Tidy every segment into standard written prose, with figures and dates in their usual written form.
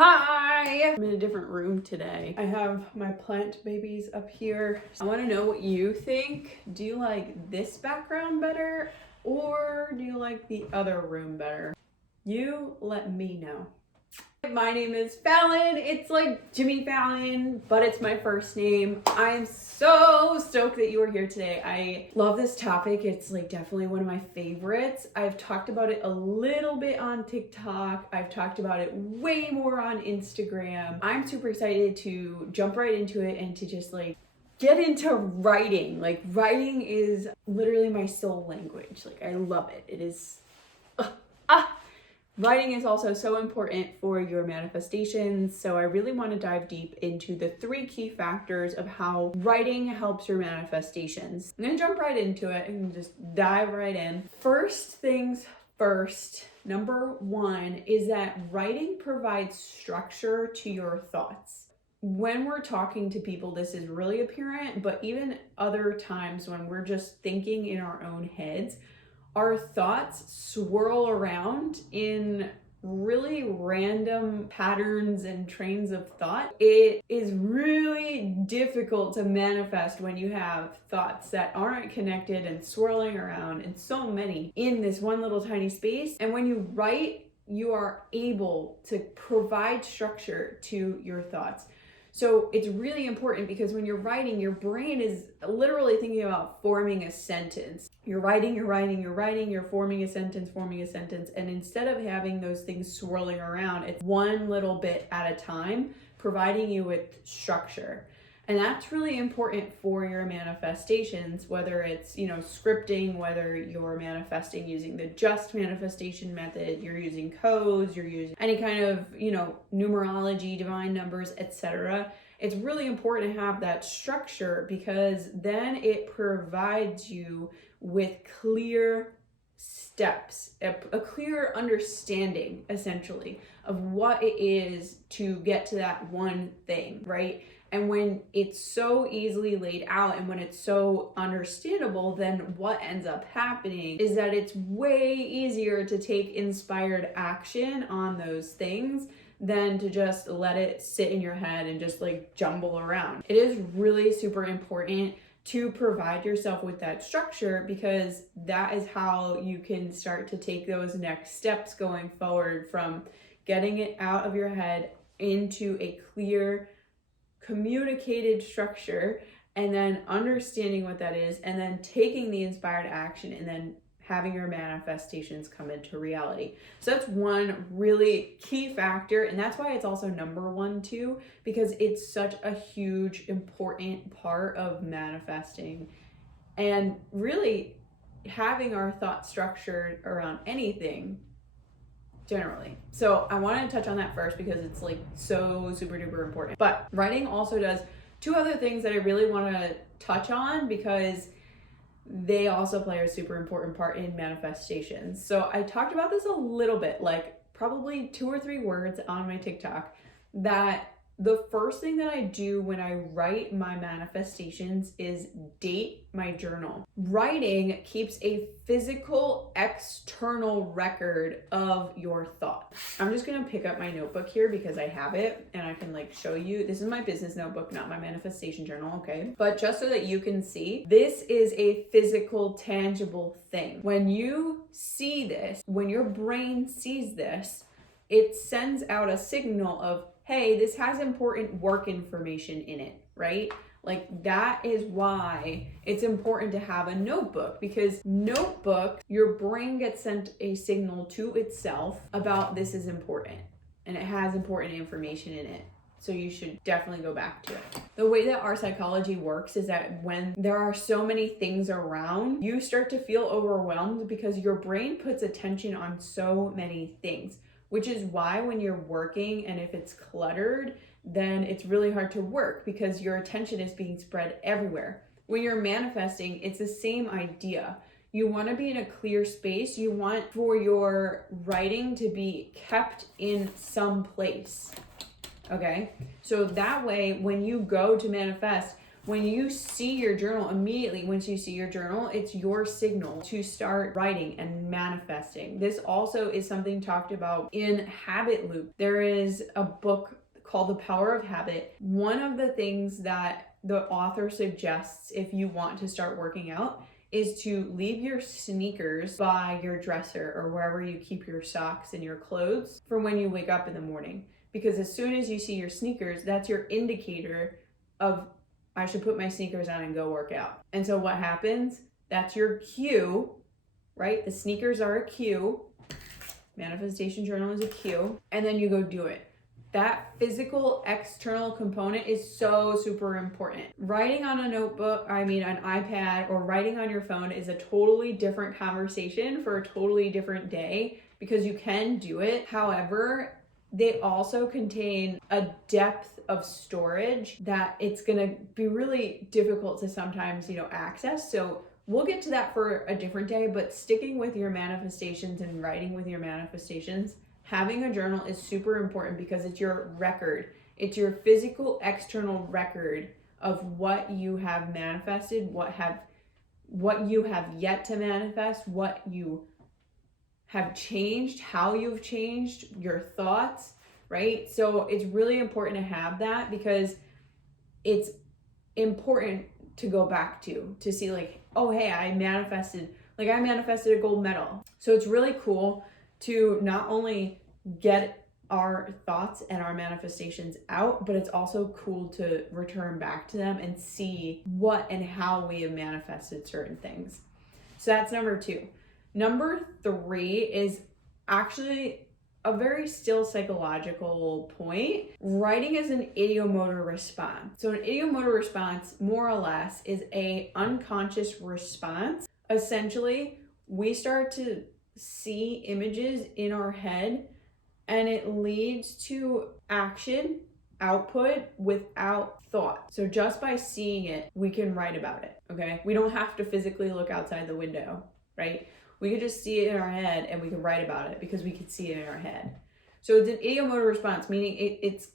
Hi! I'm in a different room today. I have my plant babies up here. I want to know what you think. Do you like this background better or do you like the other room better? You let me know. My name is Fallon. It's like Jimmy Fallon, but it's my first name. I'm so stoked that you are here today. I love this topic. It's like definitely one of my favorites. I've talked about it a little bit on TikTok. I've talked about it way more on Instagram. I'm super excited to jump right into it and to just like get into writing. Like writing is literally my soul language. Like I love it. It is Writing is also so important for your manifestations, so I really want to dive deep into the 3 key factors of how writing helps your manifestations. I'm going to jump right into it and just dive right in. First things first, number 1 is that writing provides structure to your thoughts. When we're talking to people, this is really apparent, but even other times when we're just thinking in our own heads, our thoughts swirl around in really random patterns and trains of thought. It is really difficult to manifest when you have thoughts that aren't connected and swirling around, and so many in this one little tiny space. And when you write, you are able to provide structure to your thoughts. So it's really important because when you're writing, your brain is literally thinking about forming a sentence. You're writing, you're forming a sentence. And instead of having those things swirling around, it's one little bit at a time, providing you with structure. And that's really important for your manifestations, whether it's, scripting, whether you're manifesting using the just manifestation method, you're using codes, you're using any kind of, numerology, divine numbers, etc. It's really important to have that structure because then it provides you with clear steps, a clear understanding, essentially, of what it is to get to that one thing, right? And when it's so easily laid out and when it's so understandable, then what ends up happening is that it's way easier to take inspired action on those things than to just let it sit in your head and just like jumble around. It is really super important to provide yourself with that structure because that is how you can start to take those next steps going forward from getting it out of your head into a clear, communicated structure, and then understanding what that is, and then taking the inspired action, and then having your manifestations come into reality. So that's one really key factor, and that's why it's also number 1 too, because it's such a huge, important part of manifesting and really having our thoughts structured around anything generally. So I want to touch on that first because it's like so super duper important. But writing also does 2 other things that I really want to touch on because they also play a super important part in manifestations. So I talked about this a little bit, like probably 2 or 3 words on my TikTok, that the first thing that I do when I write my manifestations is date my journal. Writing keeps a physical external record of your thoughts. I'm just gonna pick up my notebook here because I have it and I can like show you. This is my business notebook, not my manifestation journal, okay? But just so that you can see, this is a physical, tangible thing. When you see this, when your brain sees this, it sends out a signal of, hey, this has important work information in it, right? Like that is why it's important to have a notebook, because notebook, your brain gets sent a signal to itself about this is important and it has important information in it. So you should definitely go back to it. The way that our psychology works is that when there are so many things around, you start to feel overwhelmed because your brain puts attention on so many things, which is why when you're working and if it's cluttered, then it's really hard to work because your attention is being spread everywhere. When you're manifesting, it's the same idea. You want to be in a clear space. You want for your writing to be kept in some place. Okay? So that way, when you go to manifest, When you see your journal, immediately once you see your journal, it's your signal to start writing and manifesting. This also is something talked about in Habit Loop. There is a book called The Power of Habit. One of the things that the author suggests if you want to start working out is to leave your sneakers by your dresser or wherever you keep your socks and your clothes for when you wake up in the morning. Because as soon as you see your sneakers, that's your indicator of, I should put my sneakers on and go work out. And so what happens? That's your cue, right? The sneakers are a cue. Manifestation journal is a cue. And then you go do it. That physical external component is so super important. Writing on a notebook, an iPad, or writing on your phone is a totally different conversation for a totally different day because you can do it. However, they also contain a depth of storage that it's gonna be really difficult to sometimes, access. So we'll get to that for a different day, but sticking with your manifestations and writing with your manifestations, having a journal is super important because it's your record. It's your physical external record of what you have manifested, what you have yet to manifest, what you have changed, how you've changed, your thoughts, right? So it's really important to have that because it's important to go back to see like, oh, hey, I manifested a gold medal. So it's really cool to not only get our thoughts and our manifestations out, but it's also cool to return back to them and see what and how we have manifested certain things. So that's number 2. Number 3 is actually a very still psychological point. Writing is an ideomotor response. So an ideomotor response, more or less, is a unconscious response. Essentially, we start to see images in our head and it leads to action, output without thought. So just by seeing it, we can write about it, okay? We don't have to physically look outside the window, right? We could just see it in our head and we can write about it because we could see it in our head. So it's an ideomotor response, meaning it's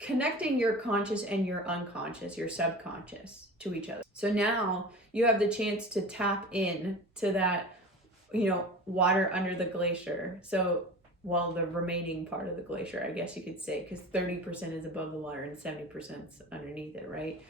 connecting your conscious and your unconscious, your subconscious to each other. So now you have the chance to tap in to that, water under the glacier. So, the remaining part of the glacier, I guess you could say, because 30% is above the water and 70% is underneath it, right?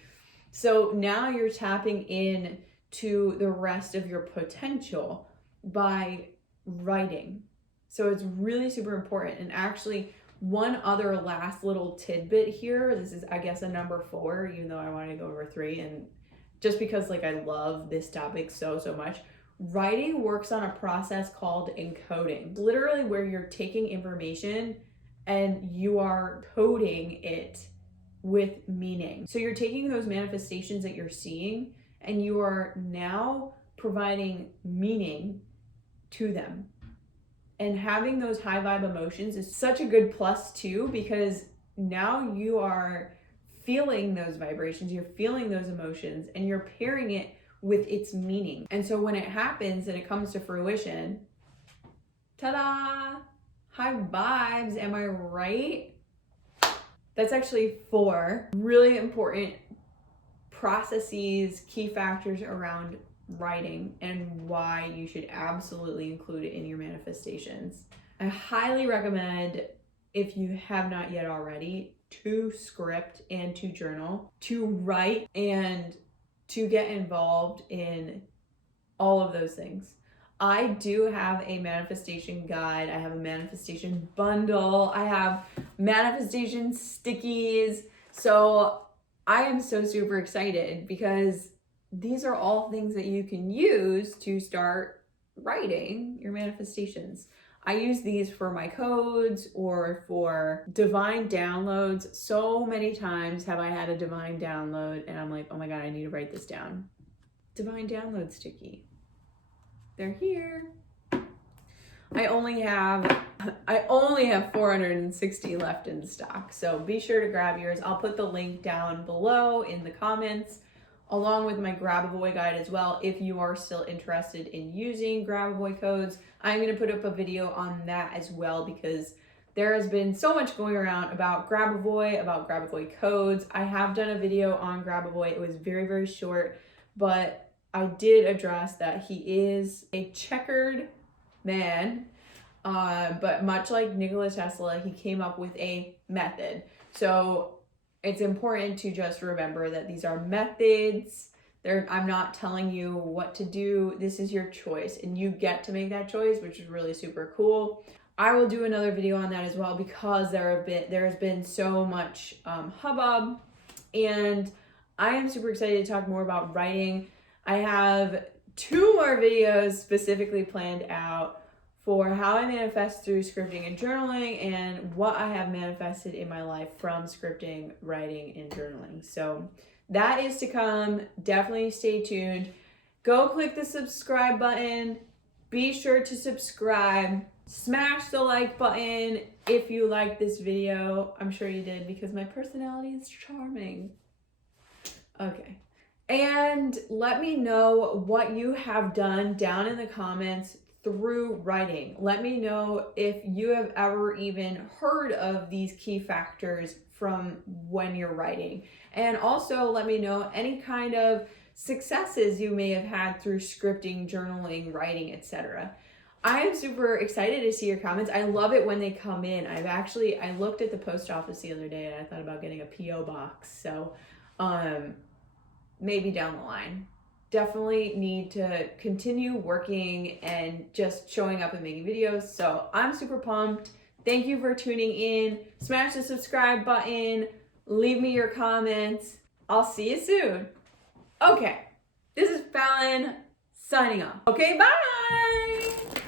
So now you're tapping in to the rest of your potential by writing. So it's really super important. And actually, one other last little tidbit here, this is, I guess, a number 4, even though I wanted to go over 3, and just because I love this topic so much. Writing works on a process called encoding. Literally where you're taking information and you are coding it with meaning. So you're taking those manifestations that you're seeing and you are now providing meaning to them. And having those high vibe emotions is such a good plus too, because now you are feeling those vibrations, you're feeling those emotions, and you're pairing it with its meaning. And so when it happens and it comes to fruition, ta-da, high vibes, am I right? That's actually 4 really important processes, key factors around writing and why you should absolutely include it in your manifestations. I highly recommend, if you have not yet already, to script and to journal, to write and to get involved in all of those things. I do have a manifestation guide. I have a manifestation bundle. I have manifestation stickies. So I am so super excited because these are all things that you can use to start writing your manifestations. I use these for my codes or for divine downloads. So many times have I had a divine download and I'm like, oh my God, I need to write this down. Divine download sticky. They're here. I only have 460 left in stock. So be sure to grab yours. I'll put the link down below in the comments, along with my Grabovoi guide as well. If you are still interested in using Grabovoi codes, I'm going to put up a video on that as well, because there has been so much going around about Grabovoi, about Grabovoi Codes. I have done a video on Grabovoi. It was very, very short, but I did address that he is a checkered man, but much like Nikola Tesla, he came up with a method. So it's important to just remember that these are methods. I'm not telling you what to do. This is your choice, and you get to make that choice, which is really super cool. I will do another video on that as well, because there has been so much hubbub, and I am super excited to talk more about writing. I have 2 more videos specifically planned out for how I manifest through scripting and journaling, and what I have manifested in my life from scripting, writing, and journaling. So that is to come. Definitely stay tuned. Go click the subscribe button. Be sure to subscribe. Smash the like button if you liked this video. I'm sure you did, because my personality is charming. Okay. And let me know what you have done down in the comments through writing. Let me know if you have ever even heard of these key factors from when you're writing. And also let me know any kind of successes you may have had through scripting, journaling, writing, etc. I am super excited to see your comments. I love it when they come in. I looked at the post office the other day, and I thought about getting a P.O. box. So maybe down the line. Definitely need to continue working and just showing up and making videos. So I'm super pumped. Thank you for tuning in. Smash the subscribe button. Leave me your comments. I'll see you soon. Okay, this is Fallon signing off. Okay, bye!